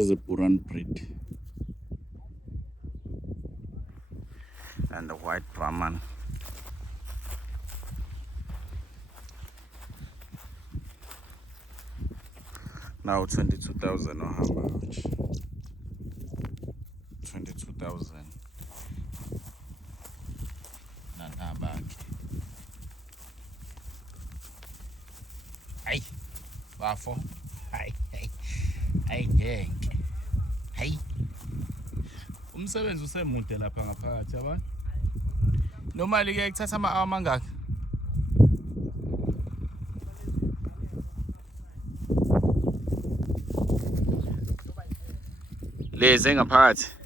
is a Buran breed. And the white Brahman. Now 22,000 or how much? 22,000. Nah, back. Hey, bafo. Hey, gang. Hey. Umsebenzi usemude lapha ngaphakathi yabona. Normally ke kuthatha ama-hour mangaki? Leze ngaphakathi.